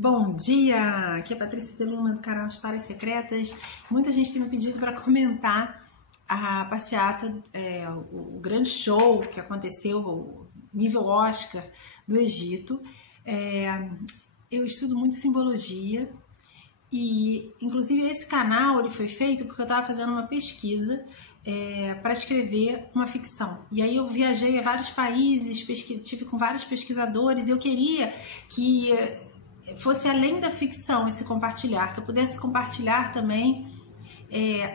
Bom dia! Aqui é a Patrícia Deluna do canal Histórias Secretas. Muita gente tem me pedido para comentar a passeata, o grande show que aconteceu, o nível Oscar do Egito. Eu estudo muito simbologia e, inclusive, esse canal ele foi feito porque eu estava fazendo uma pesquisa para escrever uma ficção. E aí eu viajei a vários países, tive com vários pesquisadores e eu queria que fosse além da ficção esse compartilhar, que eu pudesse compartilhar também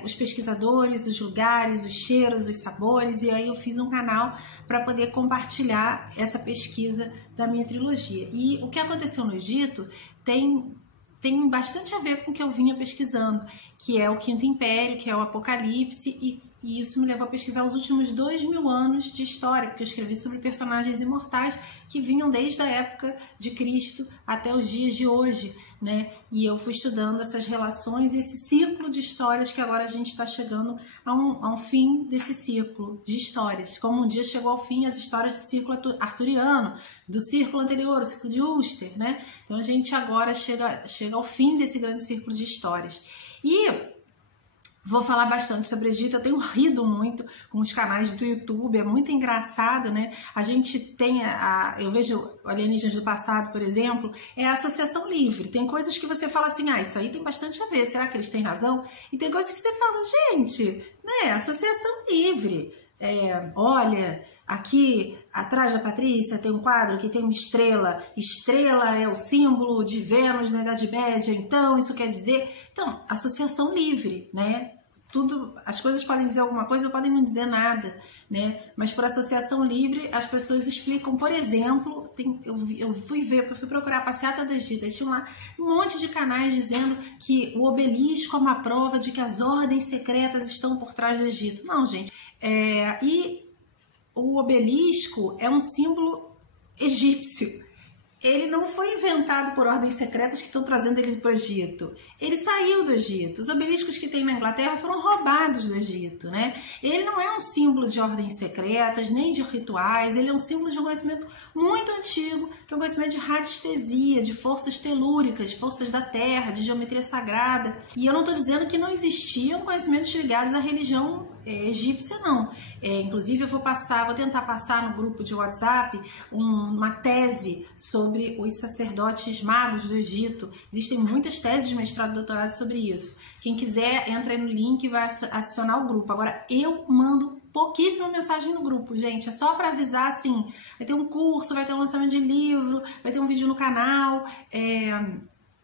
os pesquisadores, os lugares, os cheiros, os sabores, e aí eu fiz um canal para poder compartilhar essa pesquisa da minha trilogia. E o que aconteceu no Egito tem bastante a ver com o que eu vinha pesquisando, que é o Quinto Império, que é o Apocalipse, e isso me levou a pesquisar os últimos 2000 anos de história, porque eu escrevi sobre personagens imortais que vinham desde a época de Cristo até os dias de hoje, né? E eu fui estudando essas relações e esse ciclo de histórias que agora a gente está chegando a um fim desse ciclo de histórias. Como um dia chegou ao fim as histórias do círculo arturiano, do círculo anterior, o círculo de Uster, né? Então a gente agora chega ao fim desse grande círculo de histórias. E vou falar bastante sobre o Egito, eu tenho rido muito com os canais do YouTube, é muito engraçado, né? A gente tem, eu vejo Alienígenas do Passado, por exemplo, é a associação livre. Tem coisas que você fala assim, isso aí tem bastante a ver, será que eles têm razão? E tem coisas que você fala, gente, né? Associação livre. Olha, aqui atrás da Patrícia tem um quadro que tem uma estrela. Estrela é o símbolo de Vênus na Idade Média, então isso quer dizer... Então, associação livre, né? As coisas podem dizer alguma coisa ou podem não dizer nada, né? Mas por associação livre as pessoas explicam, por exemplo, eu fui procurar a passeata do Egito, e tinha lá um monte de canais dizendo que o obelisco é uma prova de que as ordens secretas estão por trás do Egito. Não, gente. E o obelisco é um símbolo egípcio. Ele não foi inventado por ordens secretas que estão trazendo ele para o Egito. Ele saiu do Egito. Os obeliscos que tem na Inglaterra foram roubados do Egito, né? Ele não é um símbolo de ordens secretas, nem de rituais. Ele é um símbolo de um conhecimento muito antigo, que é um conhecimento de radiestesia, de forças telúricas, forças da terra, de geometria sagrada. E eu não estou dizendo que não existiam conhecimentos ligados à religião egípcia, não. Inclusive eu vou tentar passar no grupo de WhatsApp uma tese sobre os sacerdotes magos do Egito. Existem muitas teses de mestrado e doutorado sobre isso. Quem quiser, entra aí no link e vai acionar o grupo. Agora, eu mando pouquíssima mensagem no grupo, gente. É só para avisar, assim, vai ter um curso, vai ter um lançamento de livro, vai ter um vídeo no canal.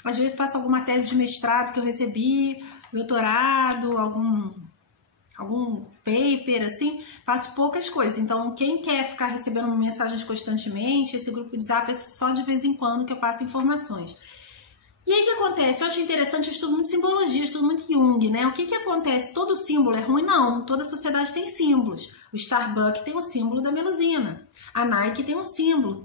Às vezes passa alguma tese de mestrado que eu recebi, doutorado, algum paper, assim, faço poucas coisas. Então, quem quer ficar recebendo mensagens constantemente, esse grupo de Zap é só de vez em quando que eu passo informações. E aí o que acontece? Eu acho interessante, eu estudo muito simbologia, eu estudo muito Jung, né? O que acontece? Todo símbolo é ruim? Não. Toda sociedade tem símbolos. O Starbucks tem o símbolo da melusina. A Nike tem um símbolo.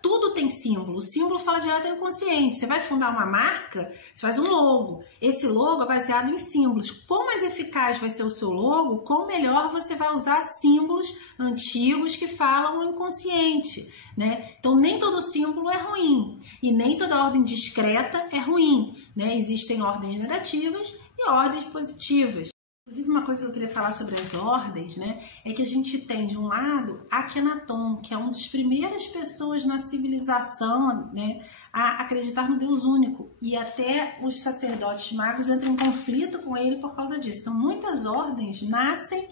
Tudo tem símbolo. O símbolo fala direto ao inconsciente. Você vai fundar uma marca, você faz um logo. Esse logo é baseado em símbolos. Quanto mais eficaz vai ser o seu logo, quão melhor você vai usar símbolos antigos que falam ao inconsciente, né? Então, nem todo símbolo é ruim. E nem toda ordem discreta é ruim, né? Existem ordens negativas e ordens positivas. Inclusive, uma coisa que eu queria falar sobre as ordens, né, é que a gente tem, de um lado, Akhenaton, que é uma das primeiras pessoas na civilização, né, a acreditar no Deus único. E até os sacerdotes magos entram em conflito com ele por causa disso. Então, muitas ordens nascem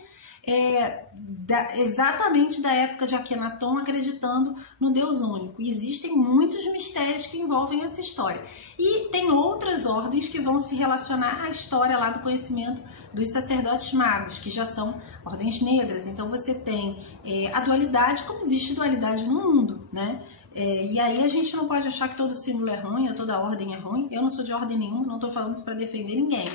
exatamente da época de Akhenaton, acreditando no Deus único. E existem muitos mistérios que envolvem essa história. E tem outras ordens que vão se relacionar à história lá do conhecimento dos sacerdotes magos, que já são ordens negras. Então você tem a dualidade, como existe dualidade no mundo, né? E aí a gente não pode achar que todo símbolo é ruim ou toda ordem é ruim. Eu não sou de ordem nenhuma, não estou falando isso para defender ninguém.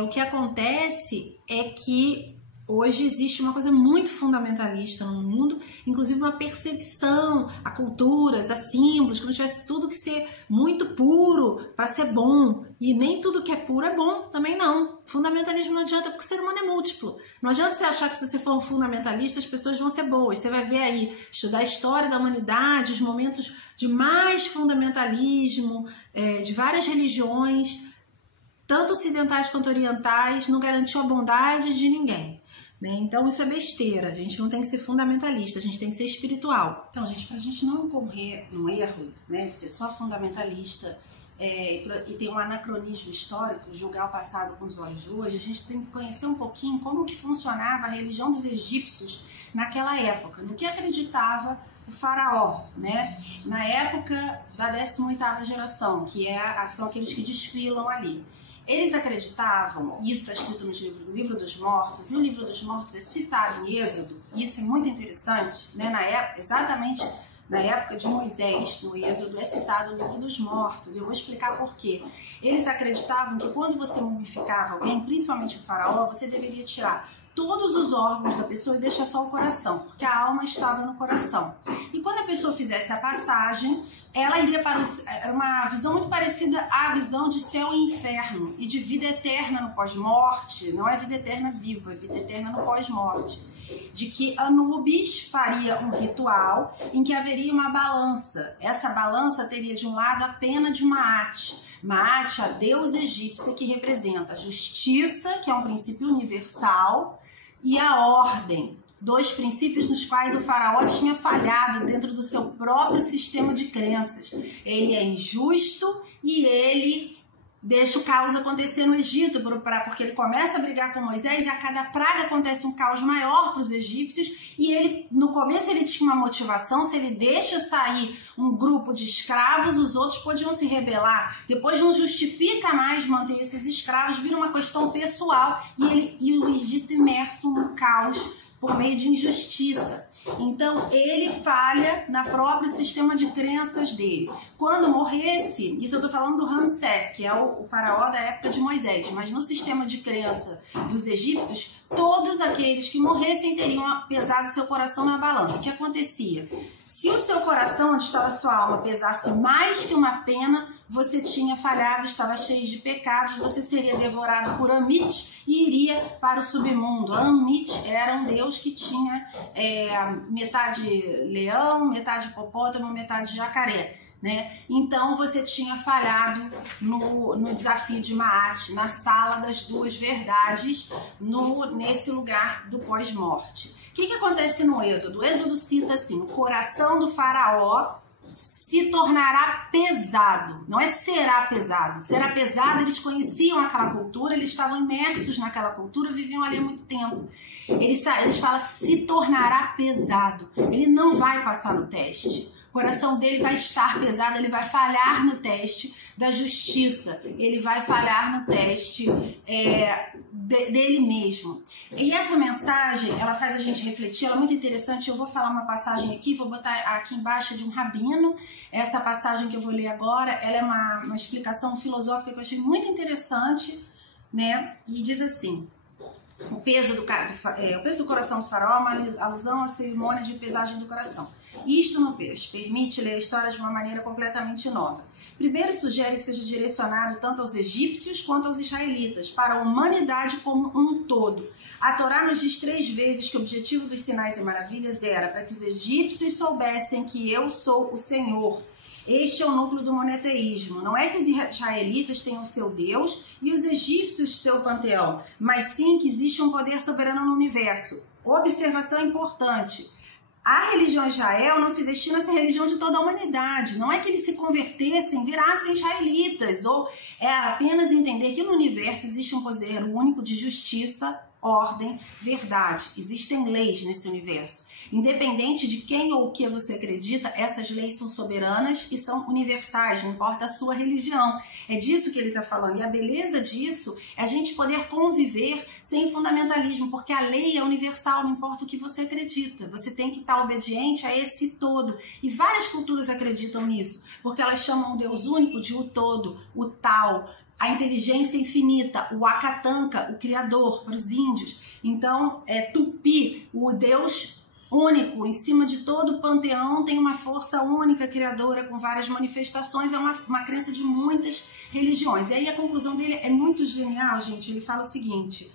O que acontece é que Hoje existe uma coisa muito fundamentalista no mundo, inclusive uma perseguição a culturas, a símbolos, como se tivesse tudo que ser muito puro para ser bom. E nem tudo que é puro é bom, também não. Fundamentalismo não adianta, porque o ser humano é múltiplo. Não adianta você achar que se você for um fundamentalista as pessoas vão ser boas. Você vai ver aí, estudar a história da humanidade, os momentos de mais fundamentalismo, de várias religiões, tanto ocidentais quanto orientais, não garantiu a bondade de ninguém. Então isso é besteira, a gente não tem que ser fundamentalista, a gente tem que ser espiritual. Então, gente, pra gente não incorrer no erro, de ser só fundamentalista e ter um anacronismo histórico, julgar o passado com os olhos de hoje, a gente tem que conhecer um pouquinho como que funcionava a religião dos egípcios naquela época, no que acreditava o faraó, na época da 18ª geração, que são aqueles que desfilam ali. Eles acreditavam, e isso está escrito no livro dos Mortos, e o livro dos Mortos é citado em Êxodo, e isso é muito interessante, exatamente na época de Moisés, no Êxodo, é citado o livro dos Mortos, e eu vou explicar por quê. Eles acreditavam que quando você mumificava alguém, principalmente o faraó, você deveria tirar todos os órgãos da pessoa e deixar só o coração, porque a alma estava no coração. E quando a pessoa fizesse a passagem, ela iria era uma visão muito parecida à visão de céu e inferno e de vida eterna no pós-morte. Não é vida eterna viva, é vida eterna no pós-morte. De que Anubis faria um ritual em que haveria uma balança. Essa balança teria de um lado a pena de Maat. Maat, a deusa egípcia, que representa a justiça, que é um princípio universal, e a ordem, dois princípios nos quais o faraó tinha falhado dentro do seu próprio sistema de crenças. Ele é injusto e ele deixa o caos acontecer no Egito, porque ele começa a brigar com Moisés e a cada praga acontece um caos maior para os egípcios, e ele, no começo ele tinha uma motivação, se ele deixa sair um grupo de escravos, os outros podiam se rebelar, depois não justifica mais manter esses escravos, vira uma questão pessoal, e o Egito imerso no caos por meio de injustiça. Então, ele falha no próprio sistema de crenças dele. Quando morresse, isso eu estou falando do Ramsés, que é o faraó da época de Moisés, mas no sistema de crença dos egípcios, todos aqueles que morressem teriam pesado seu coração na balança. O que acontecia? Se o seu coração, onde estava a sua alma, pesasse mais que uma pena, você tinha falhado, estava cheio de pecados, você seria devorado por Amit e iria para o submundo. Amit era um deus que tinha metade leão, metade hipopótamo, metade jacaré. Então você tinha falhado no desafio de Maat, na sala das duas verdades, nesse lugar do pós-morte. O que acontece no Êxodo? O Êxodo cita assim: o coração do faraó se tornará pesado, não é será pesado. Será pesado, eles conheciam aquela cultura, eles estavam imersos naquela cultura, viviam ali há muito tempo. Eles falam se tornará pesado, ele não vai passar no teste. O coração dele vai estar pesado, ele vai falhar no teste da justiça, ele vai falhar no teste dele mesmo. E essa mensagem, ela faz a gente refletir, ela é muito interessante. Eu vou falar uma passagem aqui, vou botar aqui embaixo de um rabino. Essa passagem que eu vou ler agora, ela é uma explicação filosófica que eu achei muito interessante, e diz assim: o peso do coração do faraó é uma alusão à cerimônia de pesagem do coração. Isto nos permite ler a história de uma maneira completamente nova. Primeiro, sugere que seja direcionado tanto aos egípcios quanto aos israelitas, para a humanidade como um todo. A Torá nos diz 3 vezes que o objetivo dos sinais e maravilhas era para que os egípcios soubessem que eu sou o Senhor. Este é o núcleo do monoteísmo. Não é que os israelitas tenham seu Deus e os egípcios seu panteão, mas sim que existe um poder soberano no universo. Observação importante: a religião Israel não se destina a ser a religião de toda a humanidade. Não é que eles se convertessem, virassem israelitas, ou é apenas entender que no universo existe um poder único de justiça, ordem, verdade. Existem leis nesse universo. Independente de quem ou o que você acredita, essas leis são soberanas e são universais, não importa a sua religião. É disso que ele está falando. E a beleza disso é a gente poder conviver sem fundamentalismo, porque a lei é universal, não importa o que você acredita. Você tem que estar obediente a esse todo. E várias culturas acreditam nisso, porque elas chamam o Deus único de o todo, o tal. a inteligência infinita, o Akatanka, o criador para os índios. Então, Tupi, o Deus único, em cima de todo o panteão, tem uma força única, criadora, com várias manifestações, é uma crença de muitas religiões. E aí a conclusão dele é muito genial, gente. Ele fala o seguinte: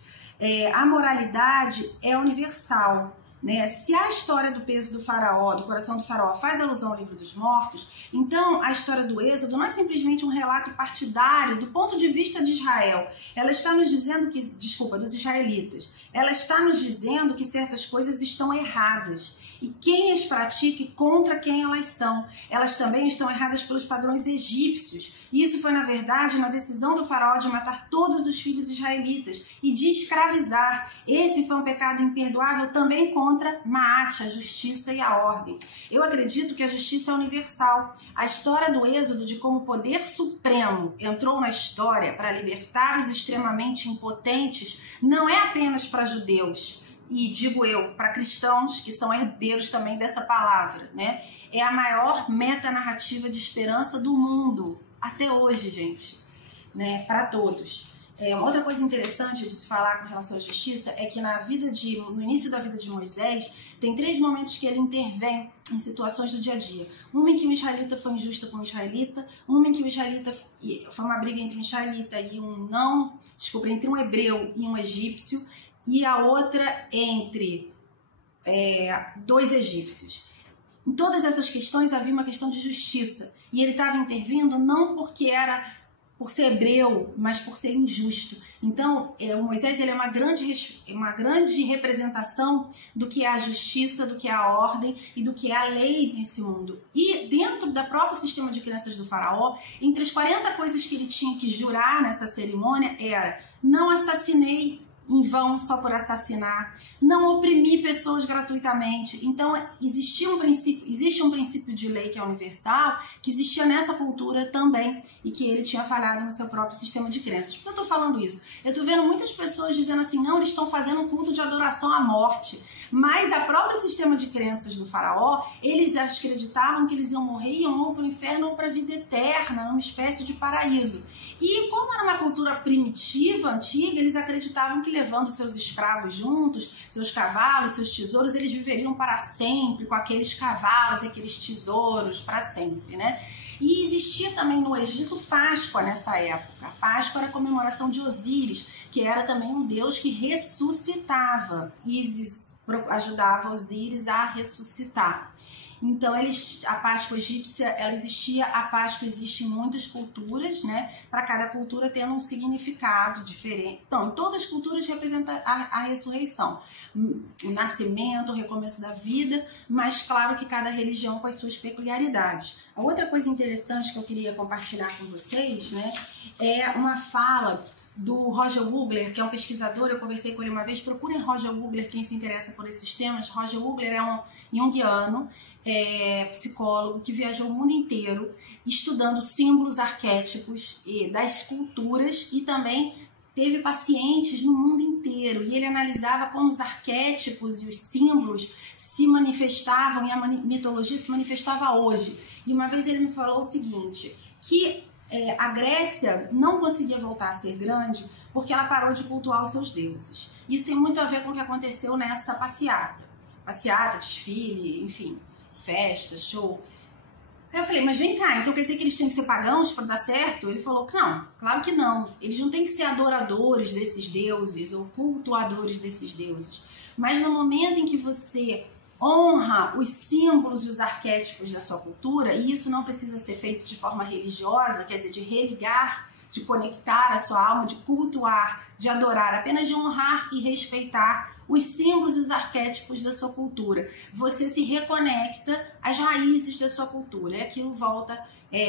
a moralidade é universal. Né? Se a história do peso do faraó, do coração do faraó, faz alusão ao livro dos mortos, então a história do Êxodo não é simplesmente um relato partidário do ponto de vista de Israel. Ela está nos dizendo que, dos israelitas, ela está nos dizendo que certas coisas estão erradas. E quem as pratica e contra quem elas são. Elas também estão erradas pelos padrões egípcios. E isso foi, na verdade, na decisão do faraó de matar todos os filhos israelitas e de escravizar. Esse foi um pecado imperdoável também contra Maat, a justiça e a ordem. Eu acredito que a justiça é universal. A história do Êxodo, de como o poder supremo entrou na história para libertar os extremamente impotentes, não é apenas para judeus. E digo eu, para cristãos que são herdeiros também dessa palavra, né? É a maior metanarrativa de esperança do mundo, até hoje, gente, né? Para todos. Outra coisa interessante de se falar com relação à justiça é que no início da vida de Moisés, tem 3 momentos que ele intervém em situações do dia a dia. Uma em que um israelita foi injusto com um israelita, uma em que foi uma briga entre um israelita e entre um hebreu e um egípcio, e a outra entre 2 egípcios. Em todas essas questões havia uma questão de justiça, e ele estava intervindo não porque era por ser hebreu, mas por ser injusto. Então, o Moisés ele é uma grande representação do que é a justiça, do que é a ordem e do que é a lei nesse mundo. E dentro do próprio sistema de crenças do faraó, entre as 40 coisas que ele tinha que jurar nessa cerimônia era: não assassinei em vão só por assassinar, não oprimir pessoas gratuitamente. Então existe um princípio de lei que é universal, que existia nessa cultura também e que ele tinha falhado no seu próprio sistema de crenças. Por que eu estou falando isso? Eu estou vendo muitas pessoas dizendo assim: não, eles estão fazendo um culto de adoração à morte. Mas a próprio sistema de crenças do faraó, eles acreditavam que eles iam morrer e iam ou para o inferno ou para a vida eterna, numa espécie de paraíso. E como era uma cultura primitiva, antiga, eles acreditavam que levando seus escravos juntos, seus cavalos, seus tesouros, eles viveriam para sempre com aqueles cavalos e aqueles tesouros para sempre, né? E existia também no Egito Páscoa nessa época. A Páscoa era a comemoração de Osíris, que era também um deus que ressuscitava. Ísis ajudava Osíris a ressuscitar. Então, a Páscoa egípcia, ela existia, a Páscoa existe em muitas culturas, né? Para cada cultura tendo um significado diferente. Então, todas as culturas representam a ressurreição, o nascimento, o recomeço da vida, mas claro que cada religião com as suas peculiaridades. A outra coisa interessante que eu queria compartilhar com vocês, né? É uma fala do Roger Woogler, que é um pesquisador. Eu conversei com ele uma vez. Procurem Roger Woogler, quem se interessa por esses temas. Roger Woogler é um junguiano, psicólogo, que viajou o mundo inteiro estudando símbolos arquétipos das culturas e também teve pacientes no mundo inteiro. E ele analisava como os arquétipos e os símbolos se manifestavam e a mitologia se manifestava hoje. E uma vez ele me falou o seguinte, que a Grécia não conseguia voltar a ser grande porque ela parou de cultuar os seus deuses. Isso tem muito a ver com o que aconteceu nessa passeata. Passeata, desfile, enfim, festa, show. Aí eu falei, mas vem cá, então quer dizer que eles têm que ser pagãos para dar certo? Ele falou, não, claro que não. Eles não têm que ser adoradores desses deuses ou cultuadores desses deuses. Mas no momento em que você honra os símbolos e os arquétipos da sua cultura, e isso não precisa ser feito de forma religiosa, quer dizer, de religar, de conectar a sua alma, de cultuar, de adorar, apenas de honrar e respeitar os símbolos e os arquétipos da sua cultura. Você se reconecta às raízes da sua cultura, e aquilo volta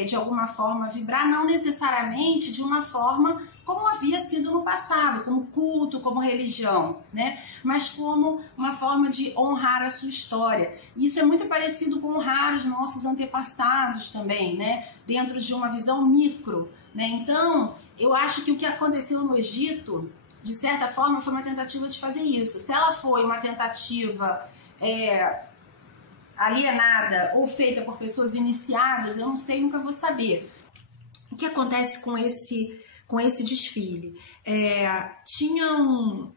de alguma forma a vibrar, não necessariamente de uma forma como havia sido no passado, como culto, como religião, né? Mas como uma forma de honrar a sua história. Isso é muito parecido com honrar os nossos antepassados também, né? Dentro de uma visão micro, né? Então, eu acho que o que aconteceu no Egito, de certa forma, foi uma tentativa de fazer isso. Se ela foi uma tentativa alienada ou feita por pessoas iniciadas, eu não sei, nunca vou saber. O que acontece com com esse desfile. Tinham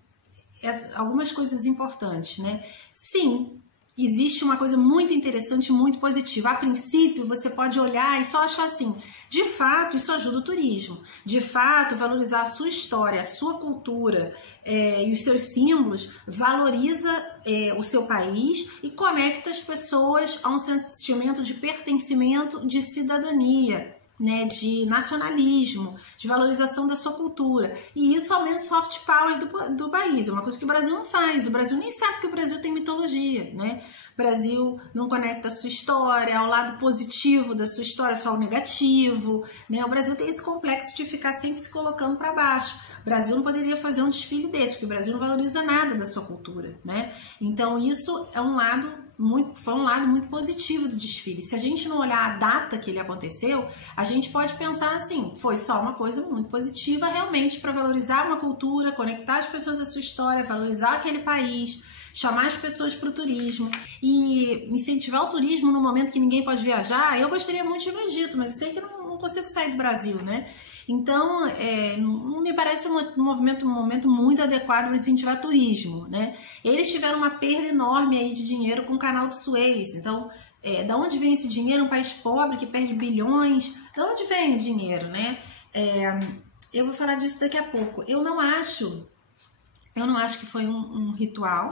algumas coisas importantes, né? Sim, existe uma coisa muito interessante, muito positiva. A princípio, você pode olhar e só achar assim, de fato, isso ajuda o turismo. De fato, valorizar a sua história, a sua cultura e os seus símbolos, valoriza o seu país e conecta as pessoas a um sentimento de pertencimento, de cidadania, né, de nacionalismo, de valorização da sua cultura. E isso aumenta o soft power do país. É uma coisa que o Brasil não faz. O Brasil nem sabe que o Brasil tem mitologia, né? O Brasil não conecta a sua história ao lado positivo da sua história, só ao negativo, né? O Brasil tem esse complexo de ficar sempre se colocando para baixo. O Brasil não poderia fazer um desfile desse, porque o Brasil não valoriza nada da sua cultura, né? Então isso é foi um lado muito positivo do desfile. Se a gente não olhar a data que ele aconteceu, a gente pode pensar assim, foi só uma coisa muito positiva realmente para valorizar uma cultura, conectar as pessoas à sua história, valorizar aquele país, chamar as pessoas para o turismo e incentivar o turismo no momento que ninguém pode viajar. Eu gostaria muito de ir no Egito, mas eu sei que não consigo sair do Brasil, né? Então, não me parece um momento muito adequado para incentivar turismo, né? Eles tiveram uma perda enorme aí de dinheiro com o canal do Suez. Então, da onde vem esse dinheiro? Um país pobre que perde bilhões. Da onde vem o dinheiro, né? Eu vou falar disso daqui a pouco. Eu não acho que foi um ritual,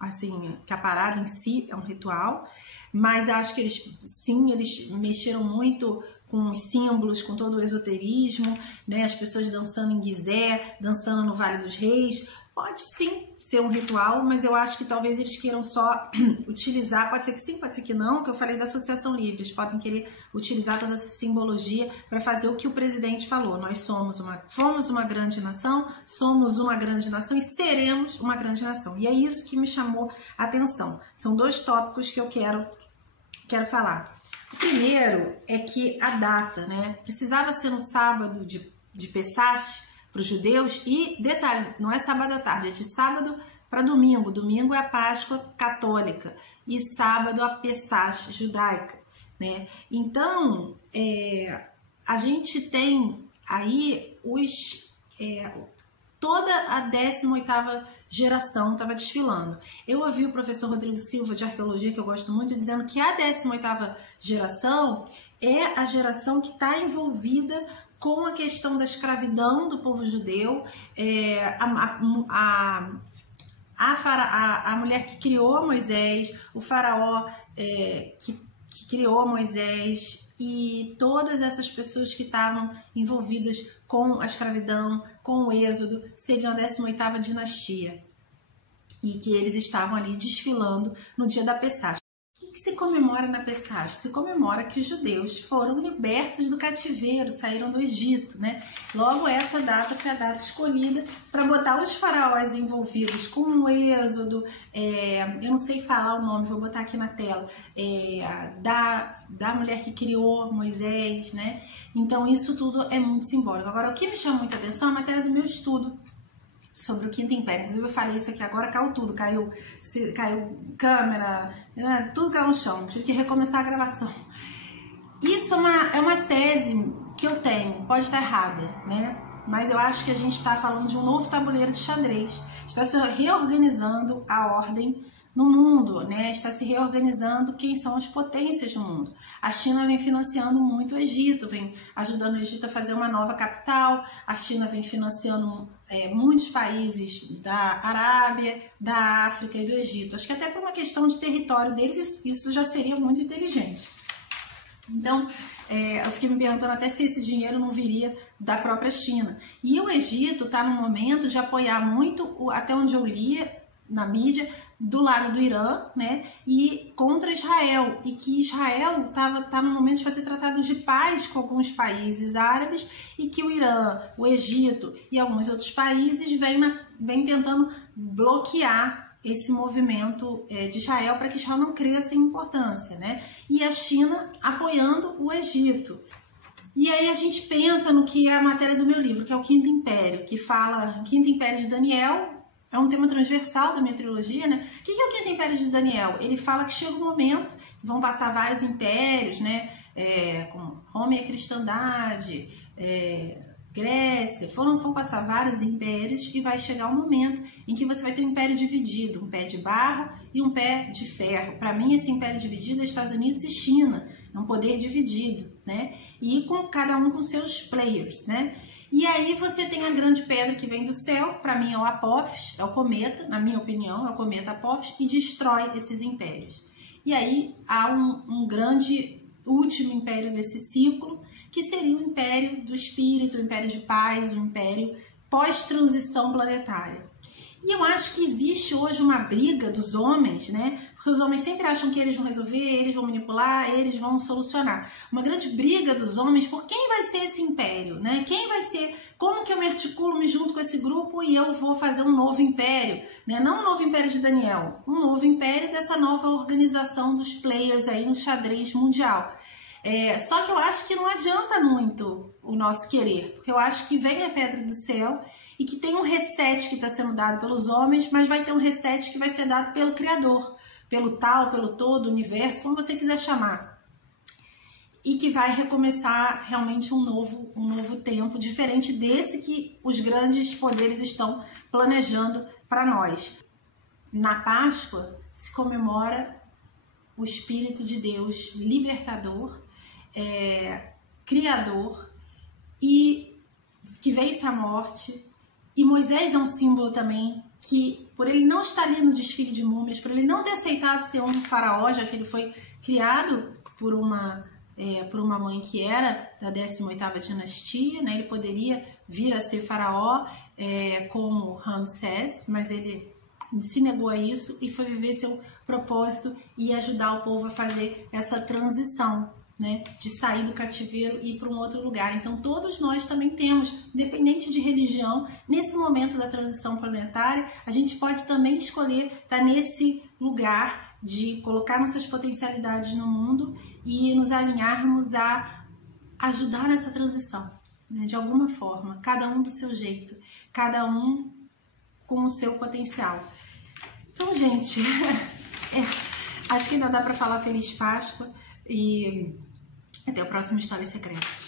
assim, que a parada em si é um ritual, mas acho que eles mexeram muito com os símbolos, com todo o esoterismo, né? As pessoas dançando em Gizé, dançando no Vale dos Reis. Pode sim ser um ritual, mas eu acho que talvez eles queiram só utilizar, pode ser que sim, pode ser que não, que eu falei da associação livre, eles podem querer utilizar toda essa simbologia para fazer o que o presidente falou. Nós fomos uma grande nação, somos uma grande nação e seremos uma grande nação. E é isso que me chamou a atenção. São dois tópicos que eu quero falar. O primeiro é que a data, né? Precisava ser no sábado de Pessach para os judeus e, detalhe, não é sábado à tarde, é de sábado para domingo. Domingo é a Páscoa católica e sábado a Pessach judaica, né? Então, a gente tem aí toda a 18ª geração estava desfilando. Eu ouvi o professor Rodrigo Silva de arqueologia, que eu gosto muito, dizendo que a 18ª geração é a geração que está envolvida com a questão da escravidão do povo judeu, a mulher que criou Moisés, o faraó que criou Moisés e todas essas pessoas que estavam envolvidas com a escravidão, com o êxodo, seriam a 18ª dinastia e que eles estavam ali desfilando no dia da Pessach. O que se comemora na Pessach? Se comemora que os judeus foram libertos do cativeiro, saíram do Egito, né? Logo, essa data foi a data escolhida para botar os faraós envolvidos com o êxodo, eu não sei falar o nome, vou botar aqui na tela, da mulher que criou Moisés, né? Então, isso tudo é muito simbólico. Agora, o que me chama muita atenção é a matéria do meu estudo sobre o Quinto Império. Inclusive, eu falei isso aqui agora, caiu tudo, caiu câmera, tudo caiu no chão, tive que recomeçar a gravação. Isso é uma tese que eu tenho, pode estar errada, né? Mas eu acho que a gente está falando de um novo tabuleiro de xadrez. Está se reorganizando a ordem no mundo, né? Está se reorganizando quem são as potências no mundo. A China vem financiando muito o Egito, vem ajudando o Egito a fazer uma nova capital. A China vem financiando muitos países da Arábia, da África e do Egito. Acho que até por uma questão de território deles, isso já seria muito inteligente. Então, eu fiquei me perguntando até se esse dinheiro não viria da própria China. E o Egito está no momento de apoiar muito, até onde eu lia na mídia, do lado do Irã, né, e contra Israel, e que Israel tá no momento de fazer tratados de paz com alguns países árabes e que o Irã, o Egito e alguns outros países vêm tentando bloquear esse movimento de Israel para que Israel não cresça em importância, né, e a China apoiando o Egito. E aí a gente pensa no que é a matéria do meu livro, que é o Quinto Império, que fala Quinto Império de Daniel. É um tema transversal da minha trilogia, né? O que é o Quinto Império de Daniel? Ele fala que chega um momento que vão passar vários impérios, né? Como Roma e a cristandade, Grécia, vão passar vários impérios e vai chegar um momento em que você vai ter um império dividido, um pé de barro e um pé de ferro. Para mim, esse império dividido é Estados Unidos e China, é um poder dividido, né? E com cada um com seus players, né? E aí você tem a grande pedra que vem do céu, para mim é o Apophis, é o cometa, na minha opinião, é o cometa Apophis, e destrói esses impérios. E aí há um grande último império desse ciclo, que seria o império do espírito, o império de paz, o império pós-transição planetária. E eu acho que existe hoje uma briga dos homens, né? Porque os homens sempre acham que eles vão resolver, eles vão manipular, eles vão solucionar. Uma grande briga dos homens por quem vai ser esse império, né? Quem vai ser, como que eu me articulo, me junto com esse grupo e eu vou fazer um novo império, né? Não um novo império de Daniel, um novo império dessa nova organização dos players aí no xadrez mundial. Só que eu acho que não adianta muito o nosso querer, porque eu acho que vem a pedra do céu e que tem um reset que está sendo dado pelos homens, mas vai ter um reset que vai ser dado pelo Criador, pelo tal, pelo todo, universo, como você quiser chamar. E que vai recomeçar realmente um novo tempo, diferente desse que os grandes poderes estão planejando para nós. Na Páscoa se comemora o Espírito de Deus libertador, criador, e que vence a morte. E Moisés é um símbolo também que, por ele não estar ali no desfile de múmias, por ele não ter aceitado ser um faraó, já que ele foi criado por uma mãe que era da 18ª dinastia, né? Ele poderia vir a ser faraó como Ramsés, mas ele se negou a isso e foi viver seu propósito e ajudar o povo a fazer essa transição, né, de sair do cativeiro e ir para um outro lugar. Então todos nós também temos, independente de religião, nesse momento da transição planetária, a gente pode também escolher estar nesse lugar de colocar nossas potencialidades no mundo e nos alinharmos a ajudar nessa transição, né, de alguma forma, cada um do seu jeito, cada um com o seu potencial. Então, gente, acho que ainda dá para falar Feliz Páscoa e até o próximo Histórias Secretas.